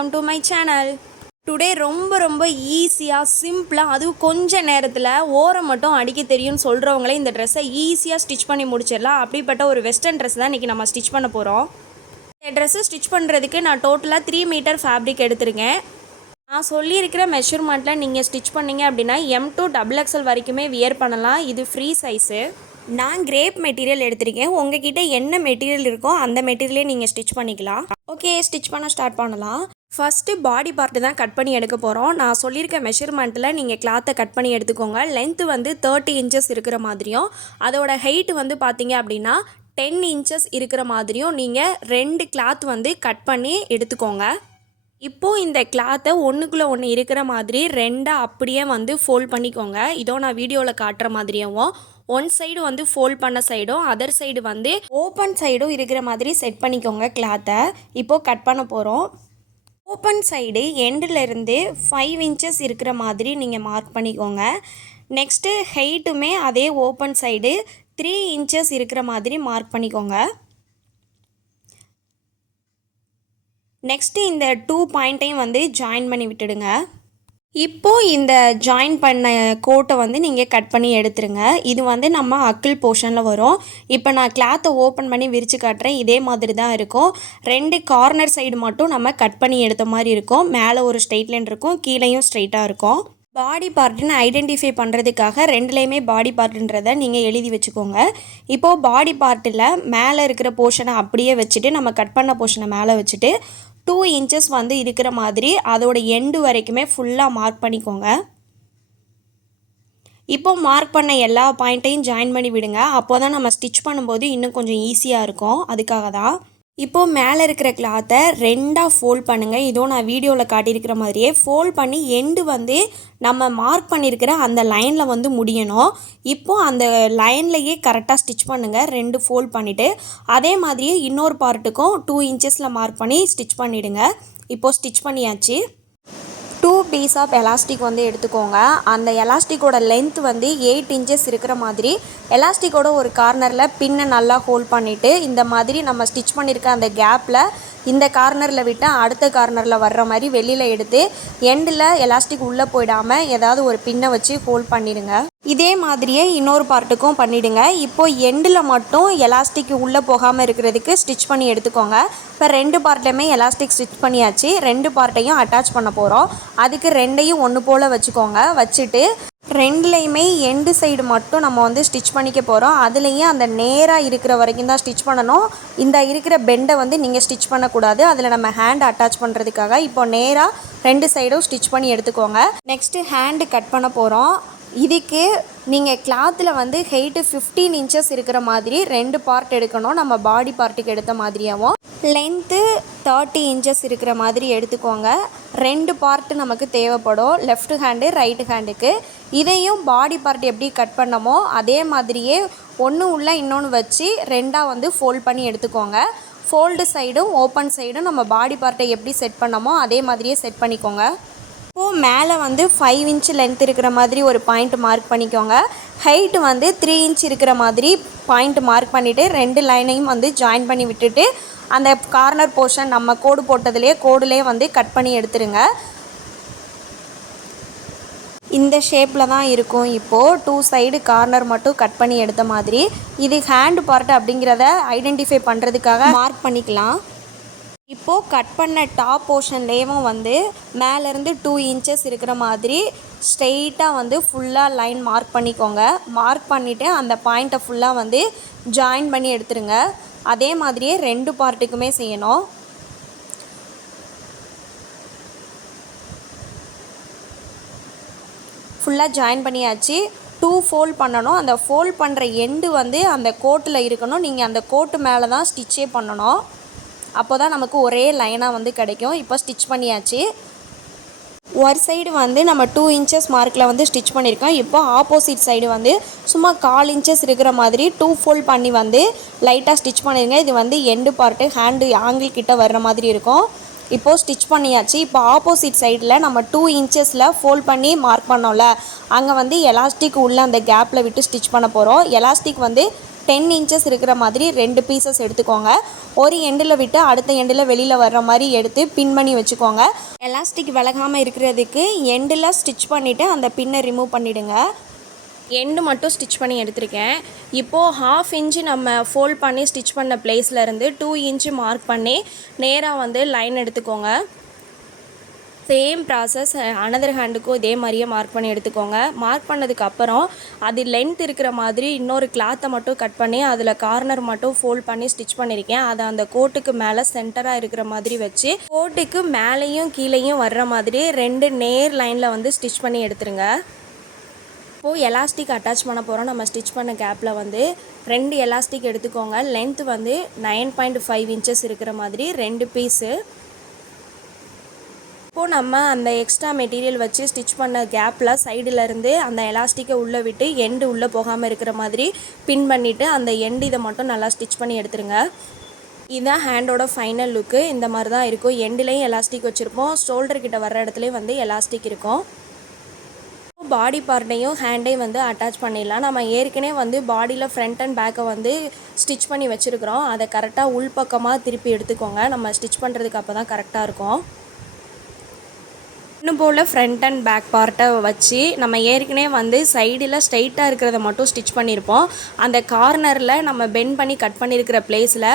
Welcome to my channel today ரொம்ப ரொம்ப ஈஸியாக சிம்பிளாக அதுவும் கொஞ்ச நேரத்தில் ஓரம் மட்டும் அடிக்க தெரியும்னு சொல்கிறவங்களே இந்த ட்ரெஸ்ஸை ஈஸியாக ஸ்டிச் பண்ணி முடிச்சிடலாம். அப்படிப்பட்ட ஒரு வெஸ்டர்ன் ட்ரெஸ் தான் இன்றைக்கி நம்ம ஸ்டிச் பண்ண போகிறோம் இந்த ட்ரெஸ்ஸு ஸ்டிச் பண்ணுறதுக்கு நான் டோட்டலாக த்ரீ மீட்டர் ஃபேப்ரிக் எடுத்திருக்கேன். நான் சொல்லியிருக்கிற மெஷர்மெண்ட்டில் நீங்கள் ஸ்டிச் பண்ணீங்க அப்படின்னா எம் டு டபுள் எக்ஸல் வரைக்குமே வியர் பண்ணலாம். இது ஃப்ரீ சைஸு நான் கிரேப் மெட்டீரியல் எடுத்திருக்கேன். உங்ககிட்ட என்ன மெட்டீரியல் இருக்கோ அந்த மெட்டீரியலே நீங்கள் ஸ்டிச் பண்ணிக்கலாம். ஓகே ஸ்டிச் பண்ண ஸ்டார்ட் பண்ணலாம். ஃபஸ்ட்டு பாடி பார்ட்டு தான் கட் பண்ணி எடுக்க போகிறோம் நான் சொல்லியிருக்க மெஷர்மெண்ட்டில் நீங்கள் கிளாத்தை கட் பண்ணி எடுத்துக்கோங்க. லென்த்து வந்து தேர்ட்டி இன்ச்சஸ் இருக்கிற மாதிரியும் அதோட ஹைட் வந்து பார்த்தீங்க அப்படின்னா டென் இன்ச்சஸ் இருக்கிற மாதிரியும் நீங்கள் ரெண்டு கிளாத் வந்து கட் பண்ணி எடுத்துக்கோங்க. இப்போது இந்த கிளாத்தை ஒன்றுக்குள்ளே ஒன்று இருக்கிற மாதிரி ரெண்டாக அப்படியே வந்து ஃபோல்ட் பண்ணிக்கோங்க. இதோ நான் வீடியோவில் காட்டுற மாதிரியாவும் ஒன் சைடு வந்து ஃபோல்ட் பண்ண சைடும் அதர் சைடு வந்து ஓப்பன் சைடும் இருக்கிற மாதிரி செட் பண்ணிக்கோங்க கிளாத்தை. இப்போது கட் பண்ண போகிறோம் ஓப்பன் சைடு எண்டுலேருந்து ஃபைவ் இன்ச்சஸ் இருக்கிற மாதிரி நீங்கள் மார்க் பண்ணிக்கோங்க. நெக்ஸ்ட்டு ஹைட்டுமே அதே ஓப்பன் சைடு த்ரீ இன்ச்சஸ் இருக்கிற மாதிரி மார்க் பண்ணிக்கோங்க. நெக்ஸ்ட்டு இந்த டூ பாயிண்ட்டையும் வந்து ஜாயின் பண்ணி விட்டுடுங்க. இப்போது இந்த ஜாயின் பண்ண கோட்டை வந்து நீங்கள் கட் பண்ணி எடுத்துருங்க. இது வந்து நம்ம அக்கிள் போர்ஷனில் வரும். இப்போ நான் கிளாத்தை ஓப்பன் பண்ணி விரித்து காட்டுறேன். இதே மாதிரி தான் இருக்கும். ரெண்டு கார்னர் சைடு மட்டும் நம்ம கட் பண்ணி எடுத்த மாதிரி இருக்கும். மேலே ஒரு ஸ்ட்ரெயிட் லைன் இருக்கும். கீழேயும் ஸ்ட்ரெயிட்டாக இருக்கும். பாடி பார்ட்டுன்னு ஐடென்டிஃபை பண்ணுறதுக்காக ரெண்டுலேயுமே பாடி பார்ட்டுன்றதை நீங்கள் எழுதி வச்சுக்கோங்க. இப்போது பாடி பார்ட்டில் மேலே இருக்கிற போர்ஷனை அப்படியே வச்சுட்டு நம்ம கட் பண்ண போர்ஷனை மேலே வச்சுட்டு டூ இன்ச்சஸ் வந்து இருக்கிற மாதிரி அதோட எண்டு வரைக்குமே ஃபுல்லாக மார்க் பண்ணிக்கோங்க. இப்போ மார்க் பண்ண எல்லா பாயிண்ட்டையும் ஜாயின் பண்ணி விடுங்க. அப்போ தான் நம்ம ஸ்டிச் பண்ணும்போது இன்னும் கொஞ்சம் ஈஸியாக இருக்கும். அதுக்காக தான் இப்போது மேலே இருக்கிற கிளாத்தை ரெண்டாக ஃபோல்ட் பண்ணுங்கள் இதோ நான் வீடியோவில் காட்டியிருக்கிற மாதிரியே ஃபோல்ட் பண்ணி எண்டு வந்து நம்ம மார்க் பண்ணியிருக்கிற அந்த லைனில் வந்து முடியணும். இப்போது அந்த லைன்லையே கரெக்டாக ஸ்டிச் பண்ணுங்கள் ரெண்டு ஃபோல்ட் பண்ணிவிட்டு அதே மாதிரியே இன்னொரு பார்ட்டுக்கும் டூ இன்ச்சஸில் மார்க் பண்ணி ஸ்டிச் பண்ணிவிடுங்க இப்போது ஸ்டிச் பண்ணியாச்சு. பீஸ் ஆஃப் எலாஸ்டிக் வந்து எடுத்துக்கோங்க. அந்த எலாஸ்டிக்கோட லென்த் வந்து எயிட் இன்ச்சஸ் இருக்கிற மாதிரி எலாஸ்டிக்கோட ஒரு கார்னரில் பின்னை நல்லா ஹோல்ட் பண்ணிவிட்டு இந்த மாதிரி நம்ம ஸ்டிச் பண்ணியிருக்க அந்த கேப்பில் இந்த கார்னரில் விட்டு அடுத்த கார்னரில் வர்ற மாதிரி வெளியில் எடுத்து எண்டில் எலாஸ்டிக் உள்ளே போயிடாமல் ஏதாவது ஒரு பின்னை வச்சு ஃபோல்ட் பண்ணிடுங்க. இதே மாதிரியே இன்னொரு பார்ட்டுக்கும் பண்ணிவிடுங்க இப்போது எண்டில் மட்டும் எலாஸ்டிக் உள்ளே போகாமல் இருக்கிறதுக்கு ஸ்டிச் பண்ணி எடுத்துக்கோங்க. இப்போ ரெண்டு பார்ட்லையுமே எலாஸ்டிக் ஸ்டிச் பண்ணியாச்சு. ரெண்டு பார்ட்டையும் அட்டாச் பண்ண போகிறோம் அதுக்கு ரெண்டையும் ஒன்று போல் வச்சுக்கோங்க. வச்சுட்டு ரெண்டுலேயுமே எண்டு சைடு மட்டும் நம்ம வந்து ஸ்டிச் பண்ணிக்க போகிறோம் அதுலேயும் அந்த நேராக இருக்கிற வரைக்கும் தான் ஸ்டிச் பண்ணணும். இந்த இருக்கிற பெண்டை வந்து நீங்கள் ஸ்டிச் பண்ணக்கூடாது. அதில் நம்ம ஹேண்ட் அட்டாச் பண்ணுறதுக்காக இப்போ நேராக ரெண்டு சைடும் ஸ்டிச் பண்ணி எடுத்துக்கோங்க. நெக்ஸ்ட்டு ஹேண்டு கட் பண்ண போகிறோம் இதுக்கு நீங்கள் கிளாத்தில் வந்து ஹெயிட்டு ஃபிஃப்டீன் இன்ச்சஸ் இருக்கிற மாதிரி ரெண்டு பார்ட் எடுக்கணும். நம்ம பாடி பார்ட்டுக்கு எடுத்த மாதிரியாகவும் லென்த்து தேர்ட்டி இன்ச்சஸ் இருக்கிற மாதிரி எடுத்துக்கோங்க. ரெண்டு பார்ட்டு நமக்கு தேவைப்படும். லெஃப்ட் ஹேண்டு ரைட்டு ஹேண்டுக்கு இதையும் பாடி பார்ட் எப்படி கட் பண்ணமோ அதே மாதிரியே ஒன்று உள்ள இன்னொன்று வச்சு ரெண்டாக வந்து ஃபோல்ட் பண்ணி எடுத்துக்கோங்க. ஃபோல்டு சைடும் ஓப்பன் சைடும் நம்ம பாடி பார்ட்டை எப்படி செட் பண்ணமோ அதே மாதிரியே செட் பண்ணிக்கோங்க. இப்போது மேலே வந்து ஃபைவ் இன்ச் லென்த் இருக்கிற மாதிரி ஒரு பாயிண்ட் மார்க் பண்ணிக்கோங்க. ஹைட் வந்து த்ரீ இன்ச் இருக்கிற மாதிரி பாயிண்ட் மார்க் பண்ணிவிட்டு ரெண்டு லைனையும் வந்து ஜாயின் பண்ணி விட்டுட்டு அந்த கார்னர் போர்ஷன் நம்ம கோடு போட்டதுலேயே கோடுலேயே வந்து கட் பண்ணி எடுத்துருங்க. இந்த ஷேப்பில் தான் இருக்கும். இப்போது டூ சைடு கார்னர் மட்டும் கட் பண்ணி எடுத்த மாதிரி இது ஹேண்ட் பார்ட் அப்படிங்கிறத ஐடென்டிஃபை பண்ணுறதுக்காக மார்க் பண்ணிக்கலாம். இப்போது கட் பண்ண டாப் போர்ஷன்லேயும் வந்து மேலேருந்து டூ இன்ச்சஸ் இருக்கிற மாதிரி ஸ்ட்ரெயிட்டாக வந்து ஃபுல்லாக லைன் மார்க் பண்ணிக்கோங்க. மார்க் பண்ணிவிட்டு அந்த பாயிண்ட்டை ஃபுல்லாக வந்து ஜாயின் பண்ணி எடுத்துருங்க. அதே மாதிரியே ரெண்டு பார்ட்டுக்குமே செய்யணும். ஃபுல்லாக ஜாயின் பண்ணியாச்சு. டூ ஃபோல்ட் பண்ணணும். அந்த ஃபோல்ட் பண்ணுற எண்டு வந்து அந்த கோட்டில் இருக்கணும். நீங்கள் அந்த கோட்டு மேலே தான் ஸ்டிச்சே பண்ணணும். அப்போ தான் நமக்கு ஒரே லைனாக வந்து கிடைக்கும். இப்போ ஸ்டிச் பண்ணியாச்சு. ஒரு சைடு வந்து நம்ம டூ இன்ச்சஸ் மார்க்கில் வந்து ஸ்டிச் பண்ணியிருக்கோம். இப்போ ஆப்போசிட் சைடு வந்து சும்மா கால் இன்ச்சஸ் இருக்கிற மாதிரி டூ ஃபோல்ட் பண்ணி வந்து லைட்டாக ஸ்டிச் பண்ணிடுங்க இது வந்து எண்டு பார்ட்டு ஹேண்டு ஆங்கிள் கிட்ட வர்ற மாதிரி இருக்கும். இப்போது ஸ்டிச் பண்ணியாச்சு. இப்போ ஆப்போசிட் சைடில் நம்ம டூ இன்ச்சஸில் ஃபோல்ட் பண்ணி மார்க் பண்ணோம்ல. அங்கே வந்து எலாஸ்டிக் உள்ள அந்த கேப்பில் விட்டு ஸ்டிச் பண்ண போகிறோம் எலாஸ்டிக் வந்து டென் இன்ச்சஸ் இருக்கிற மாதிரி ரெண்டு பீசஸ் எடுத்துக்கோங்க. ஒரு எண்டில் விட்டு அடுத்த எண்டில் வெளியில் வர்ற மாதிரி எடுத்து பின் பண்ணி வச்சுக்கோங்க. எலாஸ்டிக் விலகாமல் இருக்கிறதுக்கு எண்டில் ஸ்டிச் பண்ணிவிட்டு அந்த பின்னை ரிமூவ் பண்ணிவிடுங்க எண்டு மட்டும் ஸ்டிச் பண்ணி எடுத்திருக்கேன். இப்போது ஹாஃப் இன்ச்சு நம்ம ஃபோல்ட் பண்ணி ஸ்டிச் பண்ண பிளேஸ்லேருந்து டூ இன்ச்சு மார்க் பண்ணி நேராக வந்து லைன் எடுத்துக்கோங்க. சேம் ப்ராசஸ் அனதர் ஹேண்டுக்கும் இதே மாதிரியே மார்க் பண்ணி எடுத்துக்கோங்க. மார்க் பண்ணதுக்கப்புறம் அது லென்த் இருக்கிற மாதிரி இன்னொரு கிளாத்தை மட்டும் கட் பண்ணி அதில் கார்னர் மட்டும் ஃபோல்ட் பண்ணி ஸ்டிச் பண்ணியிருக்கேன் அதை அந்த கோட்டுக்கு மேலே சென்டராக இருக்கிற மாதிரி வச்சு கோட்டுக்கு மேலேயும் கீழேயும் வர்ற மாதிரி ரெண்டு நேர் லைனில் வந்து ஸ்டிச் பண்ணி எடுத்துருங்க. இப்போது எலாஸ்டிக் அட்டாச் பண்ண போகிறோம் நம்ம ஸ்டிச் பண்ண கேப்பில் வந்து ரெண்டு எலாஸ்டிக் எடுத்துக்கோங்க. லென்த் வந்து நைன் பாயிண்ட் ஃபைவ் இன்ச்சஸ் இருக்கிற மாதிரி ரெண்டு பீஸு இப்போது நம்ம அந்த எக்ஸ்ட்ரா மெட்டீரியல் வச்சு ஸ்டிச் பண்ண கேப்பில் சைடில் இருந்து அந்த எலாஸ்டிக்கை உள்ளே விட்டு எண்டு உள்ளே போகாமல் இருக்கிற மாதிரி பின் பண்ணிவிட்டு அந்த எண்டு இதை மட்டும் நல்லா ஸ்டிச் பண்ணி எடுத்துருங்க. இதுதான் ஹேண்டோட ஃபைனல் லுக்கு இந்த மாதிரி தான் இருக்கும். எண்டுலேயும் எலாஸ்டிக் வச்சுருப்போம். ஷோல்டர் கிட்ட வர்ற இடத்துலையும் வந்து எலாஸ்டிக் இருக்கும். பாடி பார்ட்டையும் ஹேண்டையும் வந்து அட்டாச் பண்ணிடலாம். நம்ம ஏற்கனவே வந்து பாடியில் ஃப்ரண்ட் அண்ட் பேக்கை வந்து ஸ்டிச் பண்ணி வச்சுருக்குறோம். அதை கரெக்டாக உள்பக்கமாக திருப்பி எடுத்துக்கோங்க. நம்ம ஸ்டிச் பண்ணுறதுக்கு அப்போ தான் கரெக்டாக இருக்கும். இன்னும் போல் ஃப்ரண்ட் அண்ட் பேக் பார்ட்டை வச்சு நம்ம ஏற்கனவே வந்து சைடில் ஸ்ட்ரைட்டாக இருக்கிறத மட்டும் ஸ்டிச் பண்ணியிருப்போம் அந்த கார்னரில் நம்ம பெண்ட் பண்ணி கட் பண்ணியிருக்கிற பிளேஸில்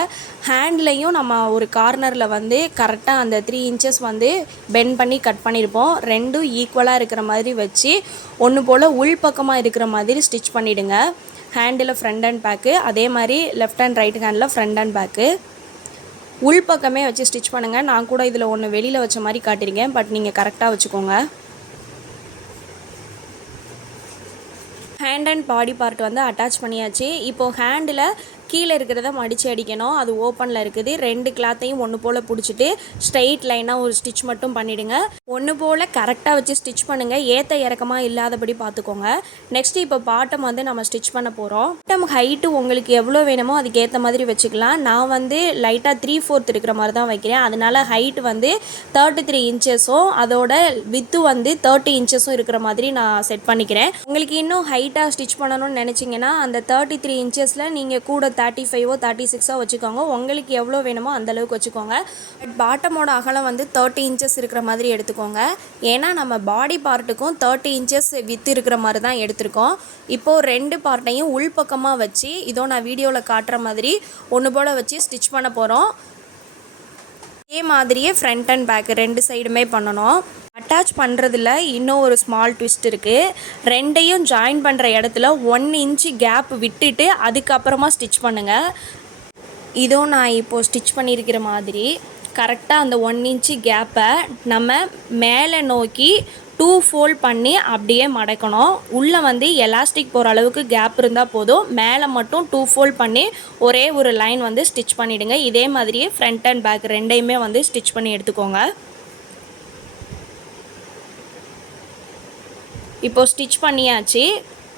ஹேண்ட்லேயும் நம்ம ஒரு கார்னரில் வந்து கரெக்டாக அந்த த்ரீ இன்ச்சஸ் வந்து பெண்ட் பண்ணி கட் பண்ணியிருப்போம் ரெண்டும் ஈக்குவலாக இருக்கிற மாதிரி வச்சு ஒன்று போல் உள் பக்கமாக இருக்கிற மாதிரி ஸ்டிச் பண்ணிவிடுங்க ஹேண்டில் ஃப்ரண்ட் அண்ட் பேக்கு அதே மாதிரி லெஃப்ட் அண்ட் ரைட் ஹேண்டில் ஃப்ரண்ட் அண்ட் பேக்கு உள் பக்கமே வச்சு ஸ்டிச் பண்ணுங்கள் நான் கூட இதில் ஒன்று வெளியில் வச்ச மாதிரி காட்டியிருக்கேன். பட் நீங்கள் கரெக்டாக வச்சுக்கோங்க. ஹேண்ட் அண்ட் பாடி பார்ட் வந்து அட்டாச் பண்ணியாச்சு. இப்போது ஹேண்டில் கீழே இருக்கிறத மடித்து அடிக்கணும். அது ஓப்பனில் இருக்குது. ரெண்டு கிளாத்தையும் ஒன்று போல் பிடிச்சிட்டு ஸ்ட்ரெயிட் லைனாக ஒரு ஸ்டிச் மட்டும் பண்ணிவிடுங்க ஒன்று போல் கரெக்டாக வச்சு ஸ்டிச் பண்ணுங்கள் ஏற்ற இறக்கமாக இல்லாதபடி பார்த்துக்கோங்க நெக்ஸ்ட் இப்போ பாட்டம் வந்து நம்ம ஸ்டிச் பண்ண போகிறோம் பாட்டம் ஹைட்டு உங்களுக்கு எவ்வளோ வேணுமோ அதுக்கு ஏற்ற மாதிரி வச்சுக்கலாம். நான் வந்து லைட்டாக த்ரீ ஃபோர்த் இருக்கிற மாதிரி தான் வைக்கிறேன். அதனால் ஹைட் வந்து தேர்ட்டி த்ரீ இன்ச்சஸும் அதோட வித்து வந்து தேர்ட்டி இன்ச்சஸும் இருக்கிற மாதிரி நான் செட் பண்ணிக்கிறேன். உங்களுக்கு இன்னும் ஹைட்டாக ஸ்டிச் பண்ணணும்னு நினச்சிங்கன்னா அந்த தேர்ட்டி த்ரீ இன்ச்சஸில் நீங்கள் கூட தேர்ட்டி ஃபைவோ தேர்ட்டி சிக்ஸோ வச்சுக்கோங்க. உங்களுக்கு எவ்வளோ வேணுமோ அந்த அளவுக்கு வச்சுக்கோங்க. பட் பாட்டமோட அகலம் வந்து தேர்ட்டி இன்ச்சஸ் இருக்கிற மாதிரி எடுத்துக்கோங்க. ஏன்னா நம்ம பாடி பார்ட்டுக்கும் தேர்ட்டி இன்ச்சஸ் வித்து இருக்கிற மாதிரி தான் எடுத்திருக்கோம். இப்போது ரெண்டு பார்ட்டையும் உள்பக்கமாக வச்சு இதோ நான் வீடியோவில் காட்டுற மாதிரி ஒன்று போல் வச்சு ஸ்டிச் பண்ண போகிறோம் இதே மாதிரியே ஃப்ரண்ட் அண்ட் பேக் ரெண்டு சைடுமே பண்ணணும். அட்டாச் பண்ணுறதுல இன்னும் ஒரு ஸ்மால் ட்விஸ்ட் இருக்குது ரெண்டையும் ஜாயின் பண்ணுற இடத்துல ஒன் இன்ச்சு கேப் விட்டுட்டு அதுக்கப்புறமா ஸ்டிச் பண்ணுங்கள் இதோ நான் இப்போது ஸ்டிச் பண்ணியிருக்கிற மாதிரி. கரெக்டாக அந்த ஒன் இன்ச்சு கேப்பை நம்ம மேலே நோக்கி டூ ஃபோல்ட் பண்ணி அப்படியே மடக்கணும். உள்ளே வந்து எலாஸ்டிக் போகிற அளவுக்கு கேப் இருந்தால் போதும். மேலே மட்டும் டூ ஃபோல்ட் பண்ணி ஒரே ஒரு லைன் வந்து ஸ்டிச் பண்ணிவிடுங்க இதே மாதிரியே ஃப்ரண்ட் அண்ட் பேக் ரெண்டையுமே வந்து ஸ்டிச் பண்ணி எடுத்துக்கோங்க. இப்போது ஸ்டிச் பண்ணியாச்சு.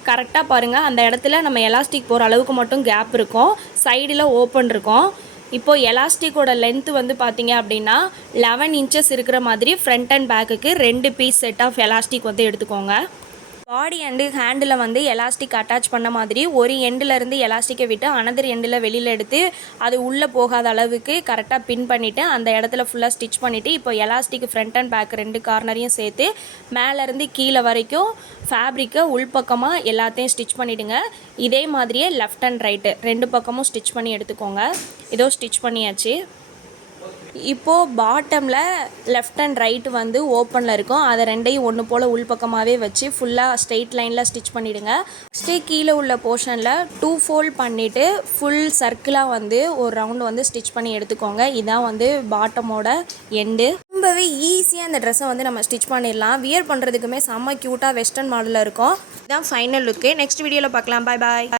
கரெக்டாக பாருங்கள் அந்த இடத்துல நம்ம எலாஸ்டிக் போகிற அளவுக்கு மட்டும் கேப் இருக்கும். சைடில் ஓப்பன் இருக்கும். இப்போது எலாஸ்டிக்கோட லென்த்து வந்து பார்த்தீங்க அப்படின்னா லெவன் இன்ச்சஸ் இருக்கிற மாதிரி ஃப்ரண்ட் அண்ட் பேக்குக்கு ரெண்டு பீஸ் செட் ஆஃப் எலாஸ்டிக் வந்து எடுத்துக்கோங்க. பாடி அண்டு ஹேண்டில் வந்து எலாஸ்டிக் அட்டாச் பண்ண மாதிரி ஒரு எண்டிலருந்து எலாஸ்டிக்கை விட்டு அனதர் எண்டில் வெளியில் எடுத்து அது உள்ளே போகாத அளவுக்கு கரெக்டாக பின் பண்ணிவிட்டு அந்த இடத்துல ஃபுல்லாக ஸ்டிச் பண்ணிவிட்டு இப்போ எலாஸ்டிக் ஃப்ரண்ட் அண்ட் பேக் ரெண்டு கார்னரையும் சேர்த்து மேலேருந்து கீழே வரைக்கும் ஃபேப்ரிக்கை உள்பக்கமாக எல்லாத்தையும் ஸ்டிச் பண்ணிவிடுங்க இதே மாதிரியே லெஃப்ட் அண்ட் ரைட்டு ரெண்டு பக்கமும் ஸ்டிச் பண்ணி எடுத்துக்கோங்க. இதோ ஸ்டிச் பண்ணியாச்சு. இப்போது பாட்டமில் லெஃப்ட் அண்ட் ரைட் வந்து ஓப்பனில் இருக்கும். அதை ரெண்டையும் ஒன்று போல் உள்பக்கமாகவே வச்சு ஃபுல்லாக ஸ்ட்ரெயிட் லைனில் ஸ்டிச் பண்ணிவிடுங்க நெக்ஸ்ட்டு கீழே உள்ள போர்ஷனில் டூ ஃபோல்ட் பண்ணிவிட்டு ஃபுல் சர்க்கிளாக வந்து ஒரு ரவுண்டு வந்து ஸ்டிச் பண்ணி எடுத்துக்கோங்க. இதான் வந்து பாட்டமோட எண்டு ரொம்பவே ஈஸியாக அந்த ட்ரெஸ்ஸை வந்து நம்ம ஸ்டிச் பண்ணிடலாம். வியர் பண்ணுறதுக்குமே செம்ம க்யூட்டாக வெஸ்டர்ன் மாடலில் இருக்கும். இதுதான் ஃபைனல் லுக்கு நெக்ஸ்ட் வீடியோவில் பார்க்கலாம். பாய் பாய்